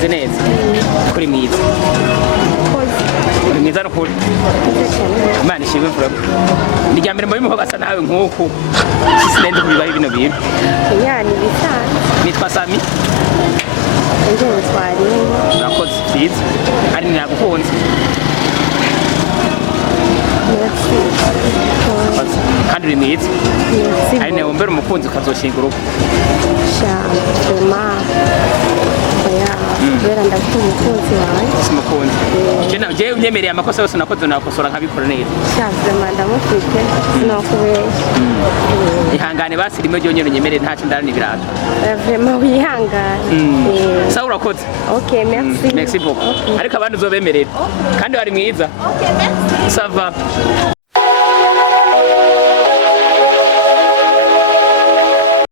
umeze neza kuri mwiza uri mwiza no kuri Imana ishimwe vuba ni rya mbere muri muho basa nawe nk'uku sinende kubibaho bino bintu yani bitanu nitwa Sami nje mutwari urakoze byiza ari nagukunze kandi uri mwiza ari nawe mbere umukunzi ukazoshinga urugo shama ya vera ndafite umukunzi wawe simukunzi je unyemereye amakosa yose nakoze nakosora nkabikora neza shama ndamufite sinokubeye ihangane basi rimwe ryo nyene nyemereye ntacyo ndarani birato vraiment wihangane sawa urakoze okay merci merci beaucoup ariko abandi uzobemerera kandi wari mwiza ça va